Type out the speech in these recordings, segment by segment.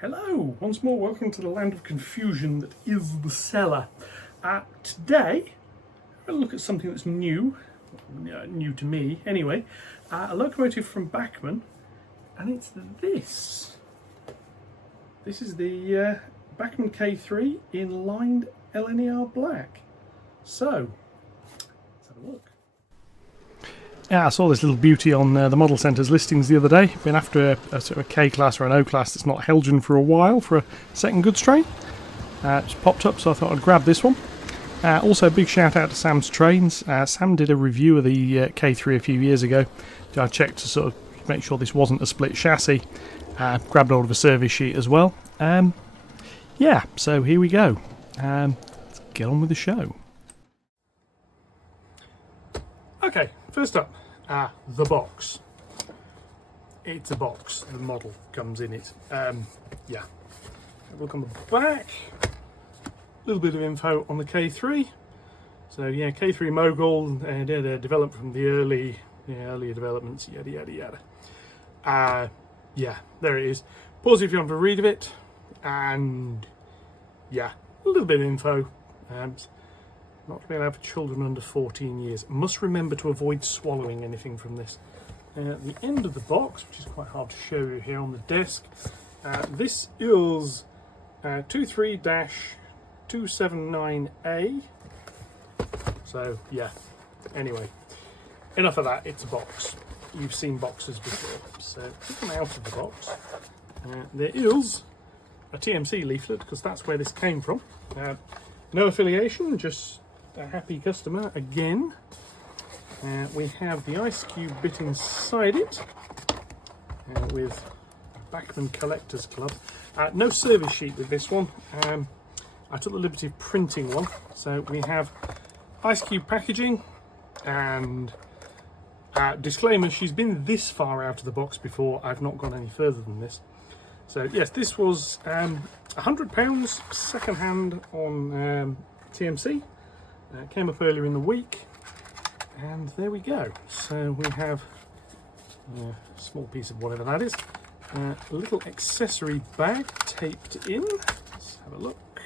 Hello, once more welcome to the land of confusion that is the cellar. Today, I'm going to look at something that's new to me anyway, a locomotive from Bachmann, and it's this. This is the Bachmann K3 in lined LNER Black. So, let's have a look. Yeah, I saw this little beauty on the Model Centre's listings the other day. Been after a sort of a K-class or an O-class that's not Helgen for a while for a second goods train. It's popped up, so I thought I'd grab this one. Also, a big shout out to Sam's Trains. Sam did a review of the K3 a few years ago. I checked to sort of make sure this wasn't a split chassis. Grabbed hold of a service sheet as well. Yeah, so here we go. Let's get on with the show. Okay, first up, the box. It's a box, the model comes in it. Yeah, look on the back, a little bit of info on the K3. So yeah, K3 Mogul, they're developed from the earlier developments, yada yada yada. Yeah, there it is. Pause if you want to read of it, and yeah, a little bit of info. Not to be allowed for children under 14 years. Must remember to avoid swallowing anything from this. At the end of the box, which is quite hard to show you here on the desk, this is 23-279A. So, yeah. Anyway, enough of that. It's a box. You've seen boxes before. So, take them out of the box. There is a TMC leaflet, because that's where this came from. No affiliation, just a happy customer again. We have the ice cube bit inside it with Bachmann Collectors Club. No service sheet with this one. I took the liberty of printing one. So we have ice cube packaging and disclaimer, she's been this far out of the box before. I've not gone any further than this. So yes, this was £100 second hand on TMC. Came up earlier in the week, and there we go. So we have a small piece of whatever that is, a little accessory bag taped in. Let's have a look,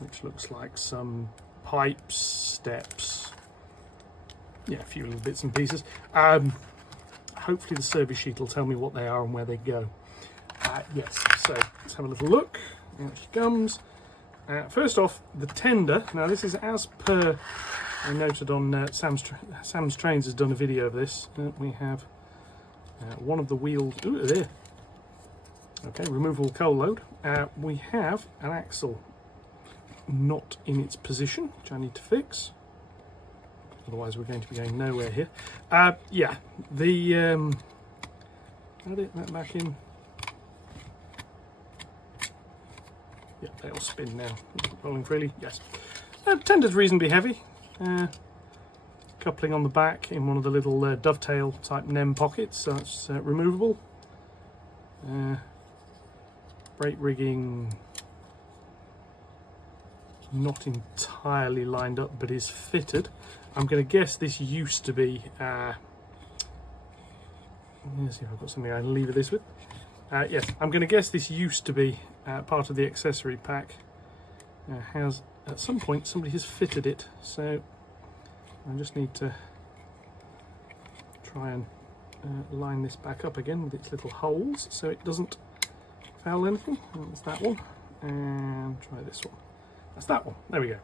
which looks like some pipes, steps, yeah, a few little bits and pieces. Hopefully the service sheet will tell me what they are and where they go. Yes, so let's have a little look. Out she comes. First off, the tender. Now this is as per I noted on Sam's Trains has done a video of this. We have one of the wheels. Ooh, there. Okay, removable coal load. We have an axle not in its position, which I need to fix. Otherwise, we're going to be going nowhere here. Yeah, the had it that back in. Yeah, they'll spin now. Rolling freely, yes. Tender's reasonably heavy. Coupling on the back in one of the little dovetail type NEM pockets, so it's removable. Brake rigging not entirely lined up, but is fitted. I'm going to guess this used to be. Let's see if I've got something I can lever this with. Yes, I'm going to guess this used to be part of the accessory pack. Has at some point somebody has fitted it, so I just need to try and line this back up again with its little holes so it doesn't foul anything. That's that one, and try this one. That's that one. There we go.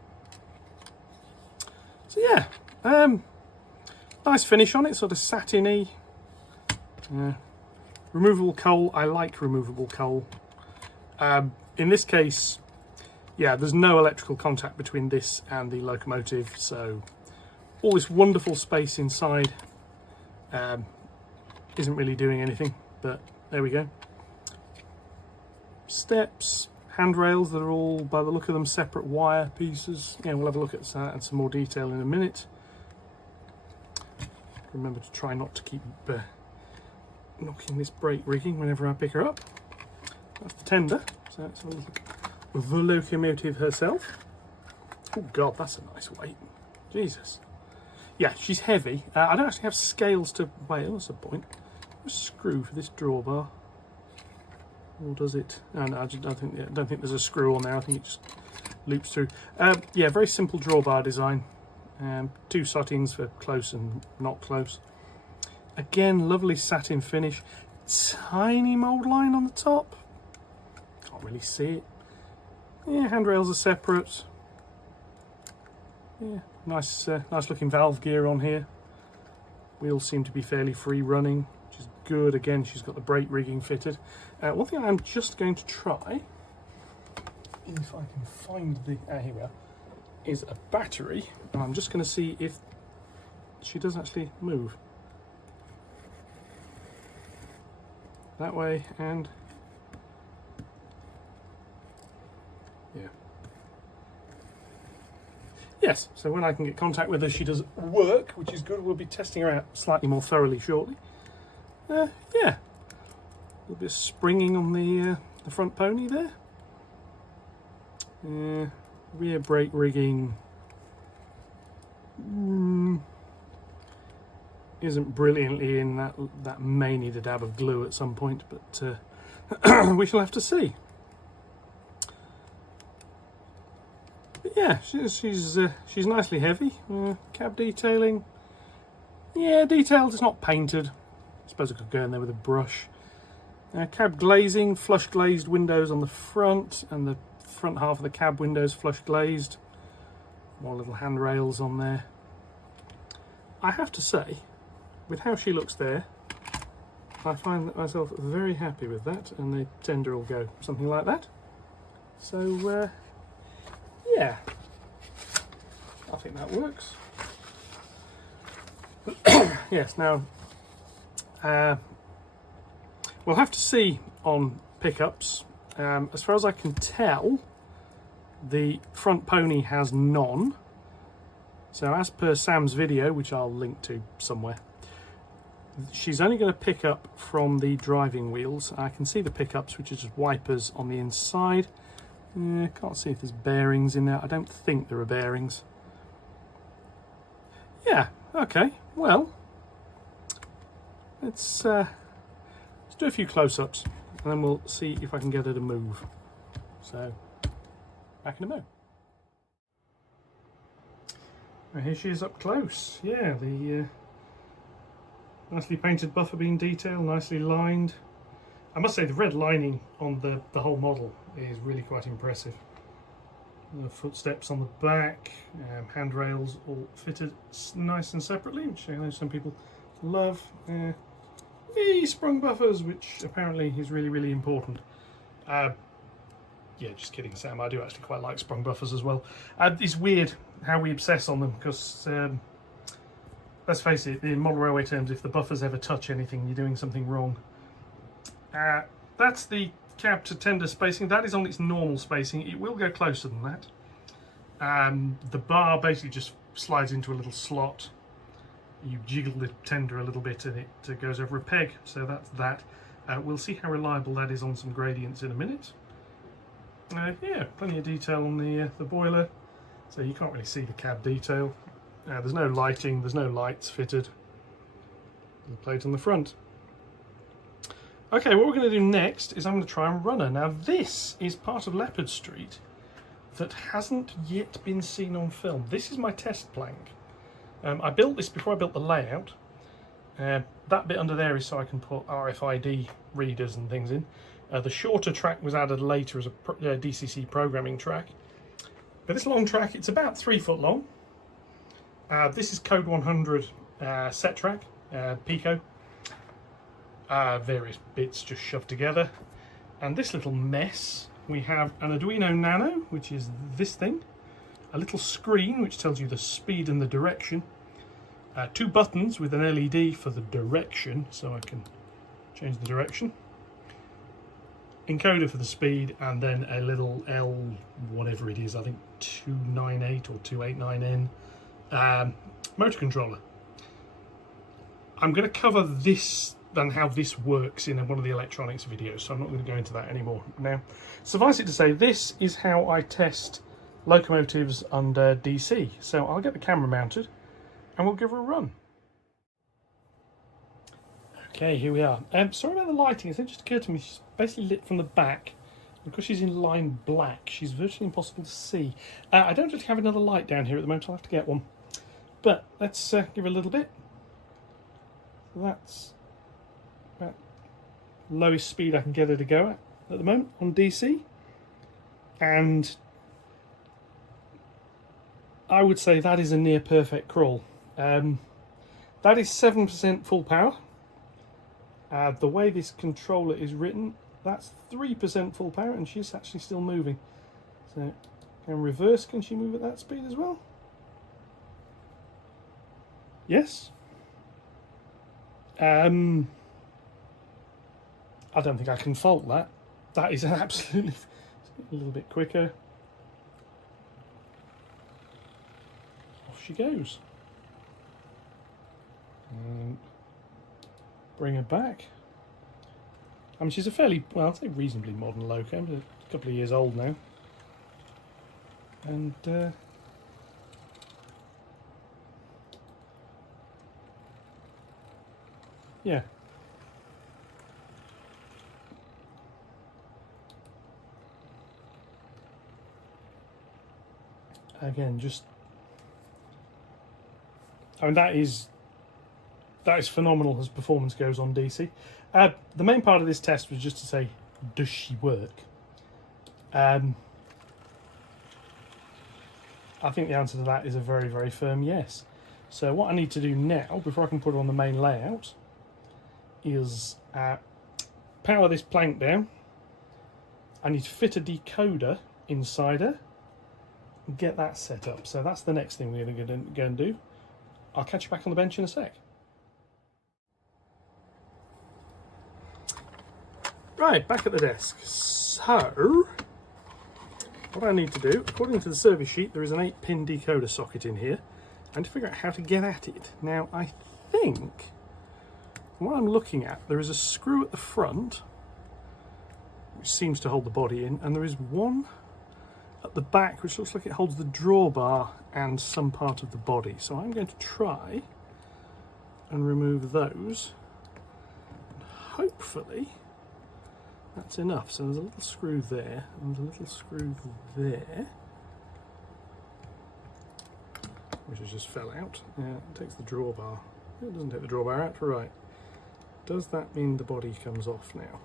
So yeah, nice finish on it, sort of satiny. Removable coal. I like removable coal. In this case, yeah, there's no electrical contact between this and the locomotive, so all this wonderful space inside isn't really doing anything, but there we go. Steps, handrails that are all, by the look of them, separate wire pieces. Yeah, we'll have a look at that and some more detail in a minute. Remember to try not to keep knocking this brake rigging whenever I pick her up. That's the tender, so that's a little the locomotive herself. Oh god, that's a nice weight. Jesus. Yeah, she's heavy. I don't actually have scales to weigh. That's a point. A screw for this drawbar. or does it? Oh, no, I don't think there's a screw on there. I think it just loops through. Yeah, very simple drawbar design. 2 settings for close and not close. Again, lovely satin finish. Tiny mould line on the top. Can't really see it. Yeah, handrails are separate. Yeah, nice looking valve gear on here. Wheels seem to be fairly free running, which is good. Again, she's got the brake rigging fitted. One thing I'm just going to try, if I can find the, here we are, is a battery. And I'm just going to see if she does actually move. That way, and yeah. Yes, so when I can get contact with her, she does work, which is good. We'll be testing her out slightly more thoroughly shortly. Yeah, a little bit of springing on the front pony there. Rear brake rigging isn't brilliantly in. That may need a dab of glue at some point, but we shall have to see. But yeah, she's nicely heavy. Cab detailing, yeah, detailed. It's not painted. I suppose I could go in there with a brush. Cab glazing, flush glazed windows on the front, and the front half of the cab windows flush glazed. More little handrails on there. I have to say, with how she looks there, I find myself very happy with that, and the tender will go something like that. So yeah, I think that works. Yes, now we'll have to see on pickups. As far as I can tell, the front pony has none. So as per Sam's video, which I'll link to somewhere, she's only going to pick up from the driving wheels. I can see the pickups, which are just wipers on the inside. Can't see if there's bearings in there. I don't think there are bearings. Yeah, okay, well, let's do a few close-ups, and then we'll see if I can get her to move. So, back in a mo. And here she is up close. Yeah, the nicely painted buffer beam detail, nicely lined. I must say the red lining on the whole model is really quite impressive. The footsteps on the back, handrails all fitted nice and separately, which I know some people love. The sprung buffers, which apparently is really, really important. Yeah, just kidding, Sam. I do actually quite like sprung buffers as well. It's weird how we obsess on them because, let's face it, in model railway terms, if the buffers ever touch anything, you're doing something wrong. That's the cab to tender spacing. That is on its normal spacing. It will go closer than that. The bar basically just slides into a little slot. You jiggle the tender a little bit and it goes over a peg. So that's that. We'll see how reliable that is on some gradients in a minute. Yeah, plenty of detail on the boiler, so you can't really see the cab detail. There's no lighting, there's no lights fitted. There's a plate on the front. Okay, what we're going to do next is I'm going to try and run her. Now this is part of Leopard Street that hasn't yet been seen on film. This is my test plank. I built this before I built the layout. That bit under there is so I can put RFID readers and things in. The shorter track was added later as a DCC programming track. But this long track, it's about 3 foot long. This is code 100 set track, Pico. Various bits just shoved together. And this little mess, we have an Arduino Nano, which is this thing. A little screen, which tells you the speed and the direction. 2 buttons with an LED for the direction, so I can change the direction. Encoder for the speed, and then a little L, whatever it is, I think 298 or 289N motor controller. I'm going to cover this and how this works in one of the electronics videos, so I'm not going to go into that anymore. Now, suffice it to say, this is how I test locomotives under DC. So I'll get the camera mounted and we'll give her a run. Okay, here we are. Sorry about the lighting, it just occurred to me she's basically lit from the back. Because she's in line black, she's virtually impossible to see. I don't actually have another light down here at the moment, I'll have to get one. But let's give her a little bit. That's about lowest speed I can get her to go at the moment on DC. And I would say that is a near perfect crawl. That is 7% full power. The way this controller is written, that's 3% full power, and she's actually still moving. So, in reverse, can she move at that speed as well? Yes. I don't think I can fault that. That is absolutely a little bit quicker. Off she goes. Bring her back. I mean, she's a fairly, well, I'd say reasonably modern loco, but a couple of years old now. And yeah. Again, just, I mean, that is phenomenal as performance goes on DC. The main part of this test was just to say, does she work? I think the answer to that is a very, very firm yes. So what I need to do now, before I can put her on the main layout, is power this plank down. I need to fit a decoder inside her and get that set up. So that's the next thing we're going to go and do. I'll catch you back on the bench in a sec. Right, back at the desk. So, what I need to do, according to the service sheet, there is an 8-pin decoder socket in here. I need to figure out how to get at it. Now, I think, from what I'm looking at, there is a screw at the front, which seems to hold the body in, and there is one at the back, which looks like it holds the drawbar and some part of the body. So I'm going to try and remove those. And hopefully that's enough. So there's a little screw there and a little screw there, which has just fell out. It takes the drawbar. It doesn't take the drawbar out. Right. Does that mean the body comes off now?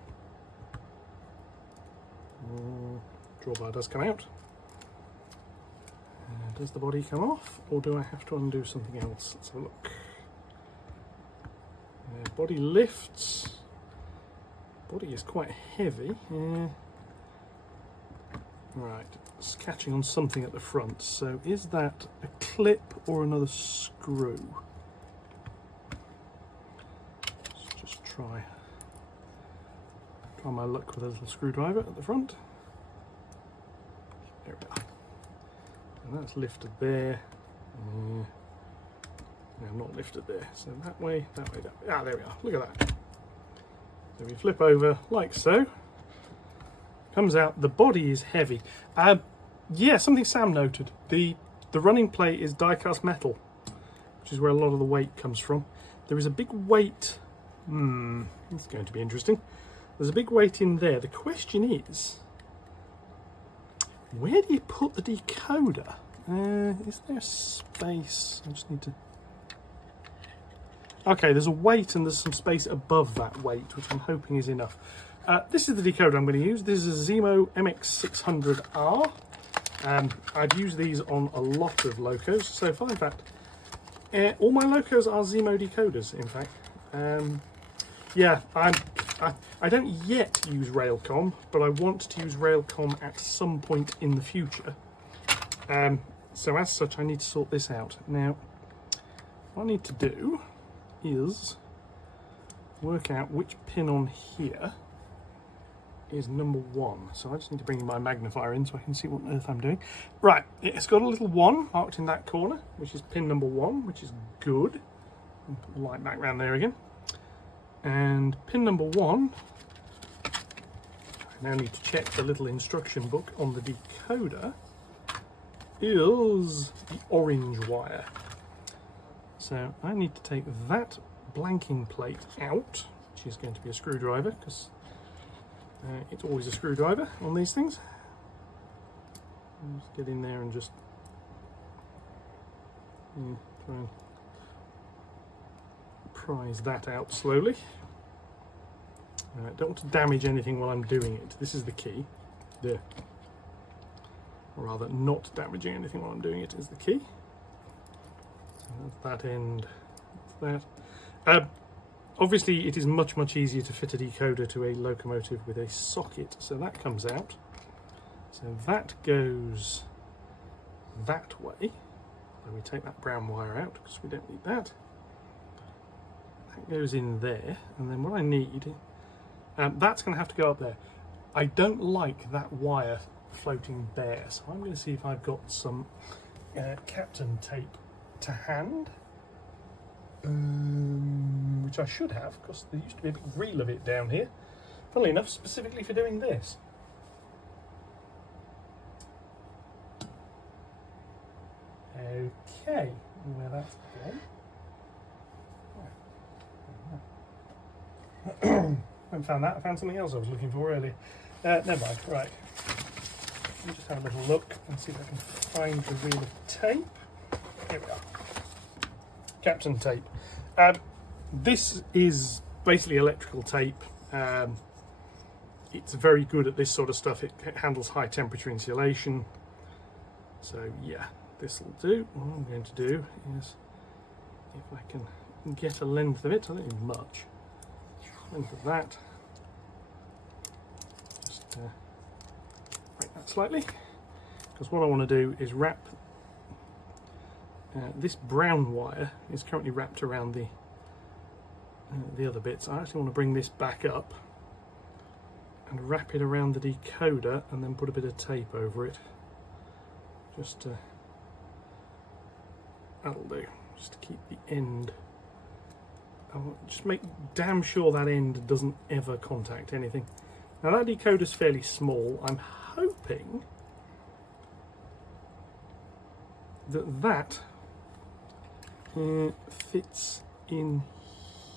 Drawbar does come out. Does the body come off, or do I have to undo something else? Let's have a look. Body lifts. Body is quite heavy. Right, it's catching on something at the front. So is that a clip or another screw? Let's just try my luck with a little screwdriver at the front. There we are. And that's lifted there. No, not lifted there. So that way, that way, that way. Ah, there we are. Look at that. So we flip over like so. Comes out. The body is heavy. Yeah, something Sam noted. The running plate is die-cast metal, which is where a lot of the weight comes from. There is a big weight. It's going to be interesting. There's a big weight in there. The question is, where do you put the decoder? Is there space? I just need to... Okay, there's a weight and there's some space above that weight, which I'm hoping is enough. This is the decoder I'm going to use. This is a Zemo MX600R. I've used these on a lot of locos so far. In fact, all my locos are Zemo decoders, in fact. Yeah, I don't yet use Railcom, but I want to use Railcom at some point in the future. So as such, I need to sort this out. Now, what I need to do is work out which pin on here is number 1. So I just need to bring my magnifier in so I can see what on earth I'm doing. Right, it's got a little 1 marked in that corner, which is pin number 1, which is good. Put the light back round there again. And pin number 1, I now need to check the little instruction book on the decoder, is the orange wire. So I need to take that blanking plate out. which is going to be a screwdriver, because it's always a screwdriver on these things. Just get in there and just try and prise that out slowly. Don't want to damage anything while I'm doing it. This is the key. Or rather, not damaging anything while I'm doing it is the key. So that's that end. That's that. Obviously, it is much easier to fit a decoder to a locomotive with a socket. So that comes out. So that goes that way. And we take that brown wire out because we don't need that. That goes in there, and then what I need, that's going to have to go up there. I don't like that wire floating bare, so I'm going to see if I've got some captain tape to hand, which I should have, because there used to be a big reel of it down here, funnily enough, specifically for doing this. Okay, where that's gone. I haven't found that. I found something else I was looking for earlier. Never mind. Right. Let me just have a little look and see if I can find the reel of tape. Here we are. Captain tape. This is basically electrical tape. It's very good at this sort of stuff. It handles high temperature insulation. So yeah, this will do. What I'm going to do is, if I can get a length of it, I don't need much. Length of that. Just break that slightly, because what I want to do is wrap this brown wire is currently wrapped around the other bits. I actually want to bring this back up and wrap it around the decoder and then put a bit of tape over it. Just that'll do. Just to keep the end. I'll just make damn sure that end doesn't ever contact anything. Now that decoder's fairly small. I'm hoping that fits in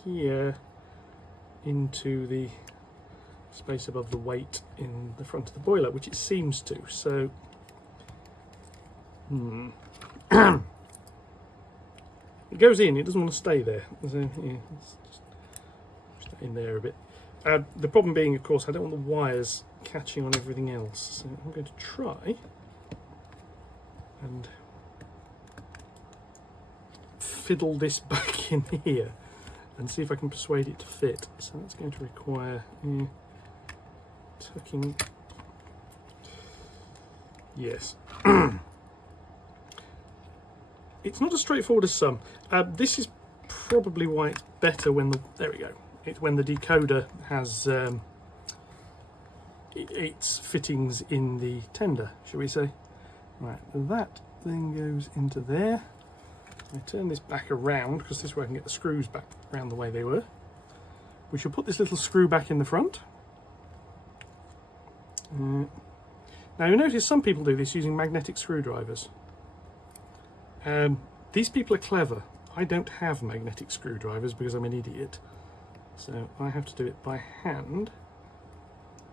here into the space above the weight in the front of the boiler, which it seems to. So, it goes in, it doesn't want to stay there. So, yeah, let's just push that in there a bit. The problem being, of course, I don't want the wires catching on everything else. So I'm going to try and fiddle this back in here and see if I can persuade it to fit. So that's going to require tucking. Yes. It's not as straightforward as some. This is probably why it's better when the, there we go, it's when the decoder has its fittings in the tender, shall we say. Right, that thing goes into there. I turn this back around, because this way I can get the screws back around the way they were. We shall put this little screw back in the front. Now you notice some people do this using magnetic screwdrivers. These people are clever. I don't have magnetic screwdrivers because I'm an idiot. So I have to do it by hand,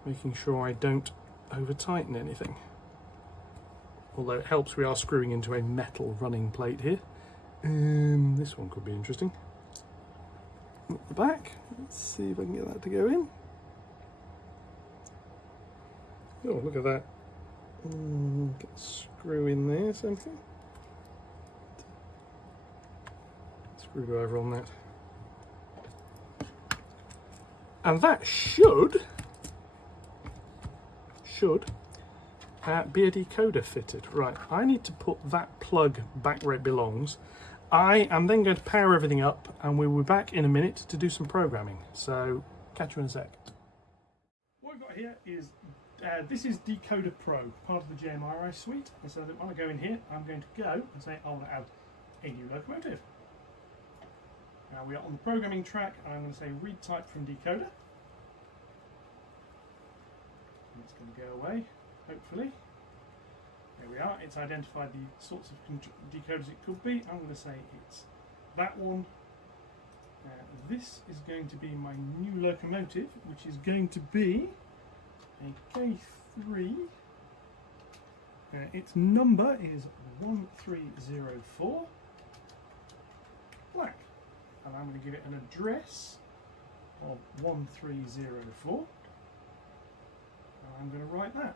making sure I don't over tighten anything. Although it helps, we are screwing into a metal running plate here. This one could be interesting. At the back, let's see if I can get that to go in. Oh, look at that. Get a screw in there, something. Screwdriver on that. And that should be a decoder fitted. Right, I need to put that plug back where it belongs. I am then going to power everything up, and we will be back in a minute to do some programming. So, catch you in a sec. What we've got here is, this is Decoder Pro, part of the JMRI suite. And so that when I go in here, I'm going to go and say I want to add a new locomotive. Now we are on the programming track, and I'm going to say read type from decoder. And it's going to go away, hopefully. There we are, it's identified the sorts of decoders it could be. I'm going to say it's that one, This is going to be my new locomotive, which is going to be a K3. Its number is 1304 Black, and I'm going to give it an address of 1304, and I'm going to write that.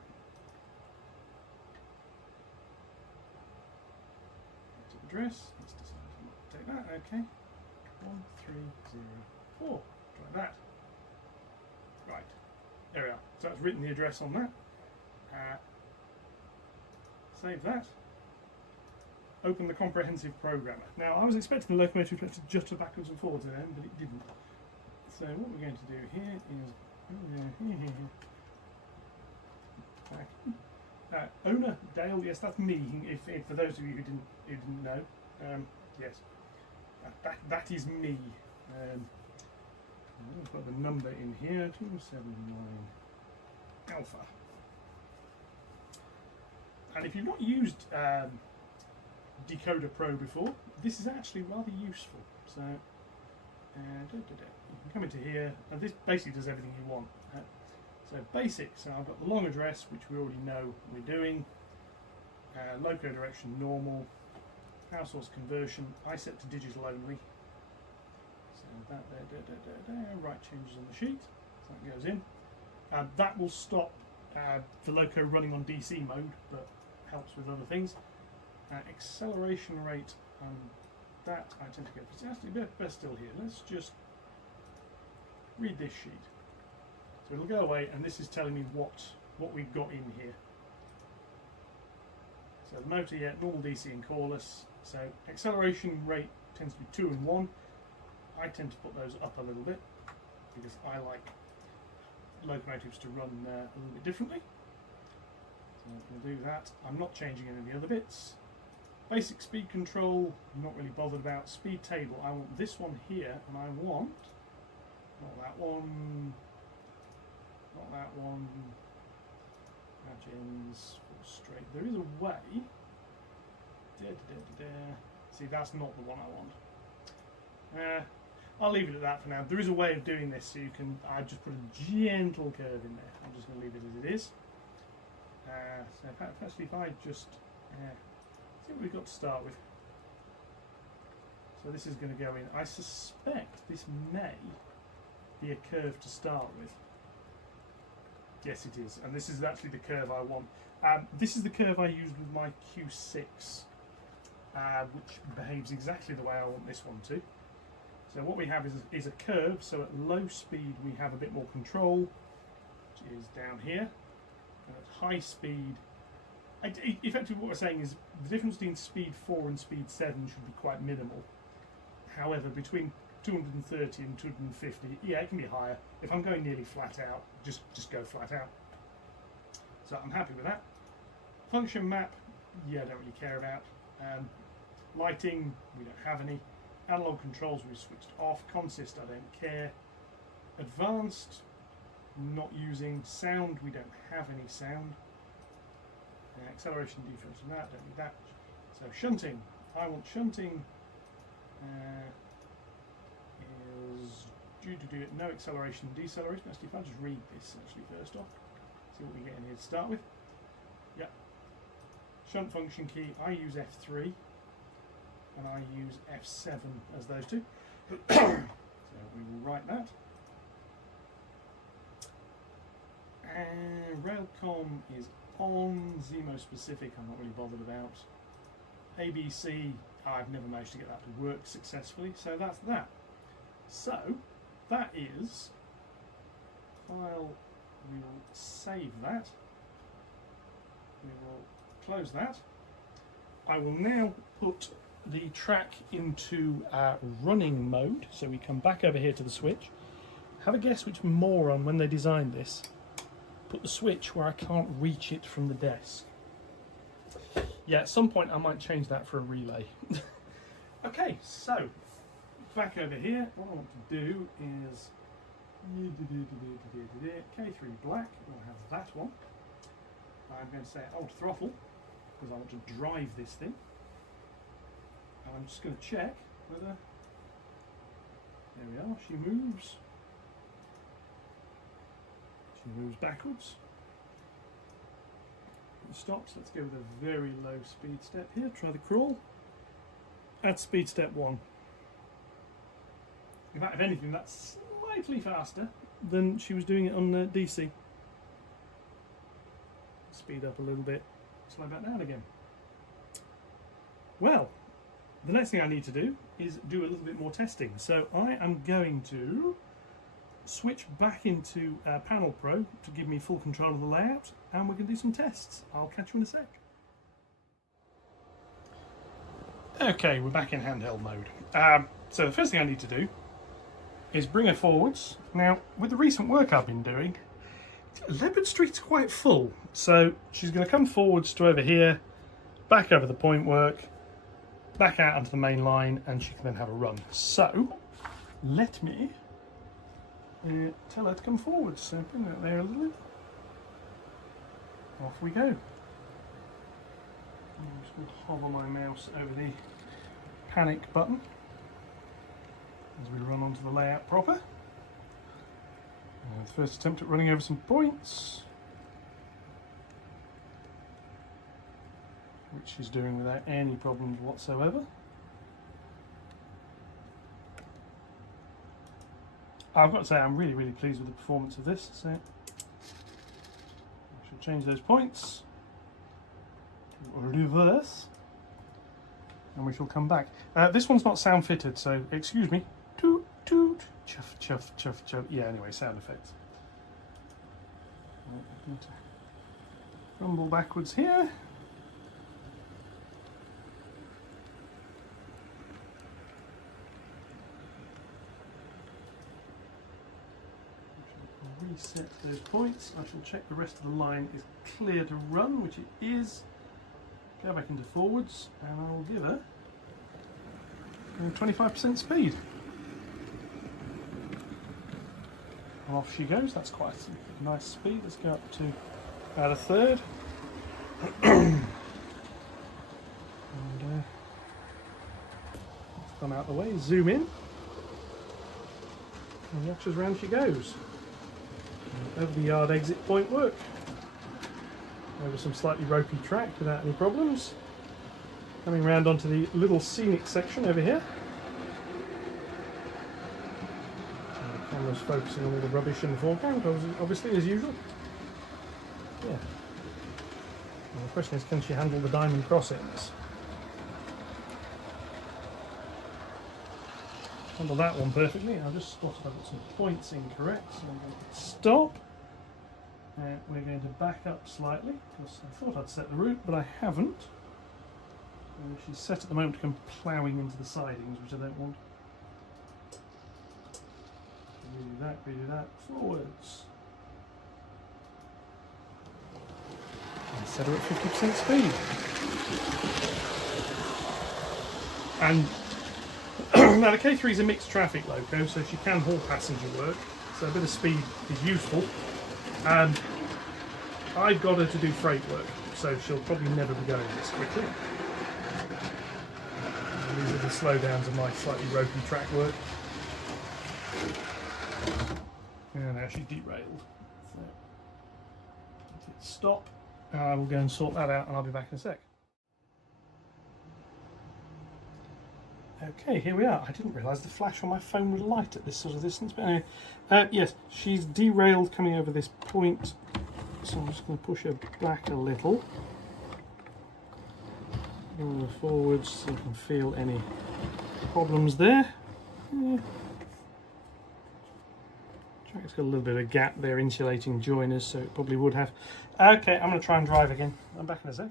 Address, let's decide to take that, okay. 1304, try that. Right, there we are. So that's written the address on that. Save that. Open the comprehensive programmer. Now I was expecting the locomotive to just backwards and forwards then, but it didn't. So what we're going to do here is owner Dale, yes, that's me. If for those of you who didn't know, yes, that is me. I've got the number in here, 279 Alpha. And if you've not used Decoder Pro before, this is actually rather useful. So you can come into here, and this basically does everything you want. So basic, so I've got the long address, which we already know we're doing. Loco direction normal, power source conversion, I set to digital only. So that there, right changes on the sheet, so that goes in. That will stop the loco running on DC mode, but helps with other things. Acceleration rate, that I tend to go for. It's actually best still here. Let's just read this sheet. So it'll go away, and this is telling me what we've got in here. So the motor, yeah, normal DC and cordless. So acceleration rate tends to be 2 and 1. I tend to put those up a little bit because I like locomotives to run a little bit differently. So we'll do that. I'm not changing any of the other bits. Basic speed control, I'm not really bothered about. Speed table, I want this one here, and I want, not that one, not that one, margins, straight. There is a way, see that's not the one I want. I'll leave it at that for now. There is a way of doing this, so you can, I just put a gentle curve in there. I'm just going to leave it as it is. So firstly, if I just see what we've got to start with. So this is going to go in. I suspect this may be a curve to start with. Yes, it is, and this is actually the curve I want. This is the curve I used with my Q6, which behaves exactly the way I want this one to. So what we have is a curve, so at low speed we have a bit more control, which is down here, and at high speed, effectively what we're saying is the difference between speed 4 and speed 7 should be quite minimal. However, between 230 and 250, yeah, it can be higher. If I'm going nearly flat out, just go flat out. So I'm happy with that. Function map, yeah, I don't really care about. Lighting, we don't have any. Analog controls we've switched off. Consist, I don't care. Advanced, not using. Sound, we don't have any sound. Acceleration, defense, and that, don't need that. So shunting, I want shunting is due to do it no acceleration, deceleration. Actually, if I just read this actually first off, see what we get in here to start with. Yep. Shunt function key, I use F3 and I use F7 as those two. So we will write that. And Railcom is on. Zemo specific, I'm not really bothered about. ABC, I've never managed to get that to work successfully, so that's that. So that is file. We will save that. We will close that. I will now put the track into running mode. So we come back over here to the switch. Have a guess which moron, when they designed this, put the switch where I can't reach it from the desk. Yeah, at some point I might change that for a relay. Okay, so back over here, what I want to do is K3 Black, we'll have that one. I'm going to say alt throttle because I want to drive this thing. And I'm just going to check whether There we are, she moves. She moves backwards. It stops. Let's go with a very low speed step here. Try the crawl. That's speed step 1. In fact, if anything, that's slightly faster than she was doing it on DC. Speed up a little bit, slow back down again. Well, the next thing I need to do is do a little bit more testing. So I am going to switch back into Panel Pro to give me full control of the layout, and we're going to do some tests. I'll catch you in a sec. Okay, we're back in handheld mode. So the first thing I need to do is bring her forwards. Now, with the recent work I've been doing, Leopard Street's quite full, so she's going to come forwards to over here, back over the point work, back out onto the main line, and she can then have a run. So, let me tell her to come forwards. So bring that there a little bit. Off we go. I'm just going to hover my mouse over the panic button as we run onto the layout proper. The first attempt at running over some points, which she's doing without any problems whatsoever. I've got to say I'm really pleased with the performance of this. So I shall change those points, reverse, and we shall come back. This one's not sound fitted, so excuse me. Toot toot, chuff chuff chuff chuff. Yeah, anyway, sound effects. Rumble backwards here. Reset those points. I shall check the rest of the line is clear to run, which it is. Go back into forwards, and I'll give her 25% speed. And off she goes. That's quite a nice speed. Let's go up to about a third. And come out the way, zoom in, and watch as round she goes. Over the yard exit point work. Over some slightly ropey track without any problems. Coming round onto the little scenic section over here. The camera's focusing on all the rubbish in the foreground, obviously, as usual. Yeah. Well, the question is, can she handle the diamond crossings? Handle that one perfectly. I've just spotted I've got some points incorrect, so I'm going to stop. And we're going to back up slightly, because I thought I'd set the route, but I haven't. She's set at the moment to come ploughing into the sidings, which I don't want. Redo that, forwards. And set her at 50% speed. And now the K3 is a mixed traffic loco, so she can haul passenger work, so a bit of speed is useful. I've got her to do freight work, so she'll probably never be going this quickly. And these are the slowdowns of my slightly ropey track work. And now she's derailed. So, hit stop. I will go and sort that out, and I'll be back in a sec. Okay, here we are. I didn't realise the flash on my phone would light at this sort of distance, but anyway. Yes, she's derailed coming over this point, so I'm just going to push her back a little. Move her forwards so you can feel any problems there. Yeah. Track's got a little bit of a gap there, insulating joiners, so it probably would have. Okay, I'm going to try and drive again. I'm back in a sec.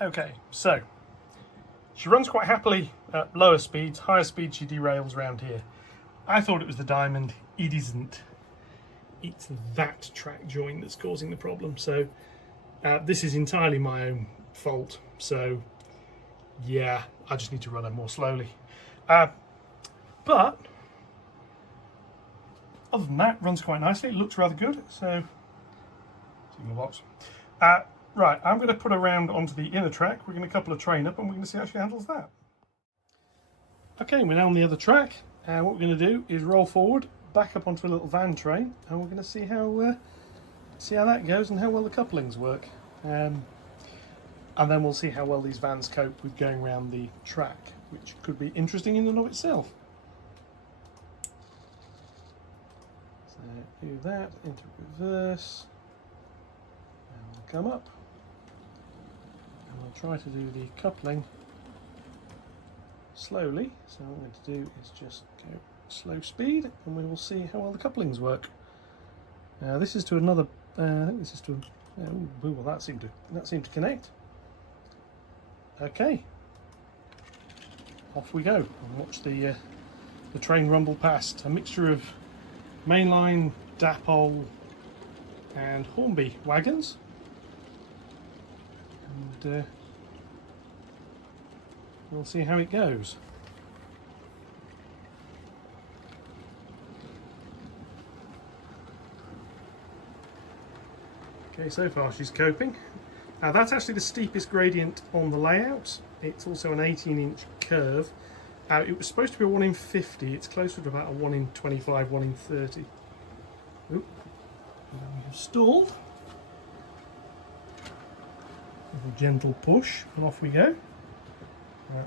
Okay, so she runs quite happily at lower speeds. Higher speeds she derails around here. I thought it was the diamond. It isn't. It's that track joint that's causing the problem. So this is entirely my own fault. So yeah, I just need to run her more slowly. But other than that, runs quite nicely. It looks rather good. So signal box. Right, I'm going to put her around onto the inner track. We're going to couple a train up and we're going to see how she handles that. Okay, we're now on the other track, and what we're going to do is roll forward, back up onto a little van train, and we're going to see how that goes and how well the couplings work. And then we'll see how well these vans cope with going around the track, which could be interesting in and of itself. So do that into reverse, and we'll come up. I'll try to do the coupling slowly, so what I'm going to do is just go slow speed and we will see how well the couplings work. Now this is to another, I think this is to, well that seemed to connect. Okay, off we go and watch the train rumble past. A mixture of mainline, Dapol and Hornby wagons. And we'll see how it goes. Okay, so far she's coping. That's actually the steepest gradient on the layout. It's also an 18-inch curve. It was supposed to be a 1 in 50. It's closer to about a 1 in 25, 1 in 30. Oop. And we have stalled. With a gentle push, and off we go.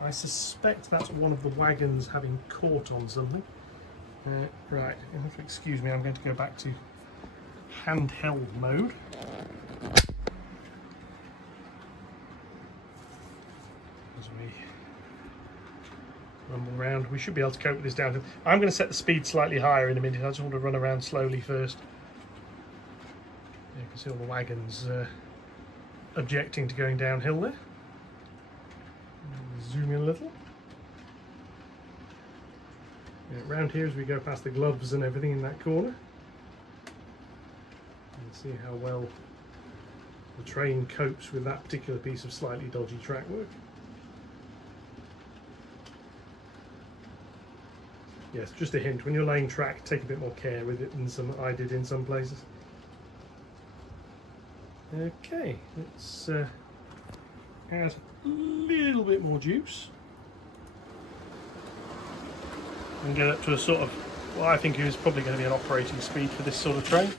I suspect that's one of the wagons having caught on something. Right, you'll have to excuse me, I'm going to go back to handheld mode. As we rumble around, we should be able to cope with this downhill. I'm going to set the speed slightly higher in a minute. I just want to run around slowly first. You can see all the wagons objecting to going downhill there. Zoom in a little. Yeah, around here as we go past the gloves and everything in that corner. And see how well the train copes with that particular piece of slightly dodgy track work. Yes, just a hint, when you're laying track, take a bit more care with it than I did in some places. Okay, let's add a little bit more juice and get up to a sort of what I think is probably going to be an operating speed for this sort of train.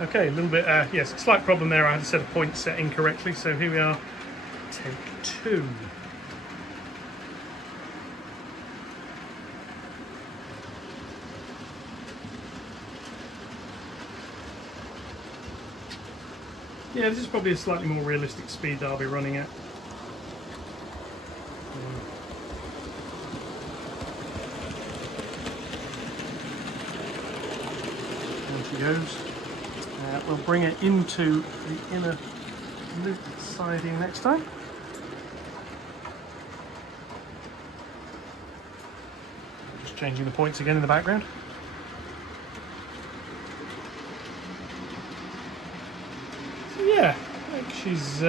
Okay, a little bit, yes, slight problem there. I had a set of points set incorrectly, so here we are, take 2. Yeah, this is probably a slightly more realistic speed that I'll be running at. There she goes. We'll bring it into the inner loop siding next time. Just changing the points again in the background. So yeah, I think she's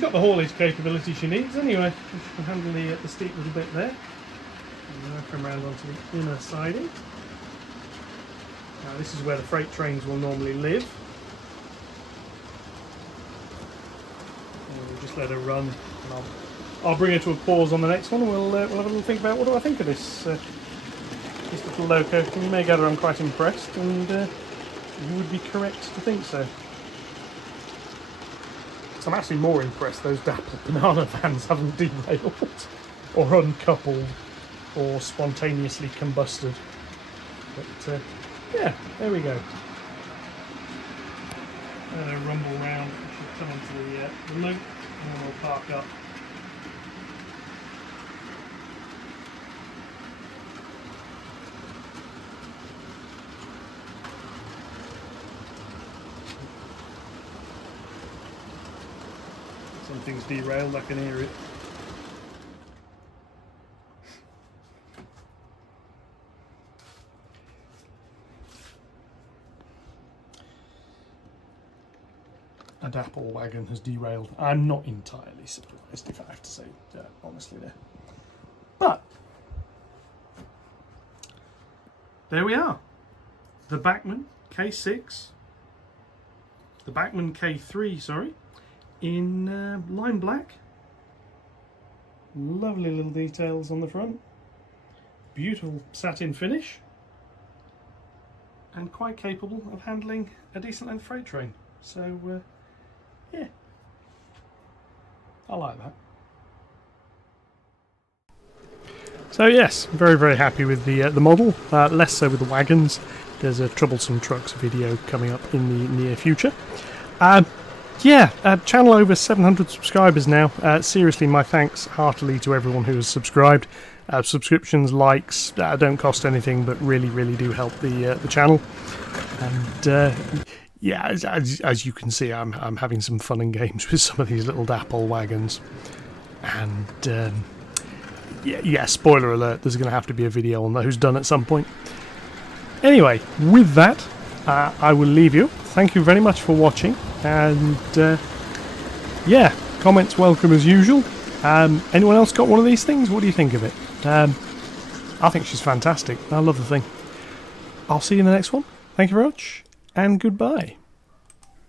got the haulage capability she needs anyway. She can handle the steep little bit there. And now come around onto the inner siding. Now this is where the freight trains will normally live. And we'll just let her run, and I'll bring her to a pause on the next one, and we'll have a little think about what do I think of this little loco. You may gather I'm quite impressed, and you would be correct to think so. So I'm actually more impressed those Dapol banana vans haven't derailed, or uncoupled, or spontaneously combusted. But yeah, there we go. rumble round. We should come into the loop, and then we'll park up. Something's derailed, I can hear it. A Dapol wagon has derailed. I'm not entirely surprised, if I have to say, honestly there. But there we are. The Bachmann K6, the Bachmann K3, sorry, in lime black. Lovely little details on the front. Beautiful satin finish. And quite capable of handling a decent length freight train. So, yeah, I like that. So yes, very, very happy with the model. Less so with the wagons. There's a Troublesome Trucks video coming up in the near future. Channel over 700 subscribers now. Seriously, my thanks heartily to everyone who has subscribed. Subscriptions, likes, don't cost anything, but really, really do help the channel. And yeah, as you can see, I'm having some fun and games with some of these little Dapol wagons. And yeah, spoiler alert, there's going to have to be a video on those done at some point. Anyway, with that, I will leave you. Thank you very much for watching. And yeah, comments welcome as usual. Anyone else got one of these things? What do you think of it? I think she's fantastic. I love the thing. I'll see you in the next one. Thank you very much, and goodbye.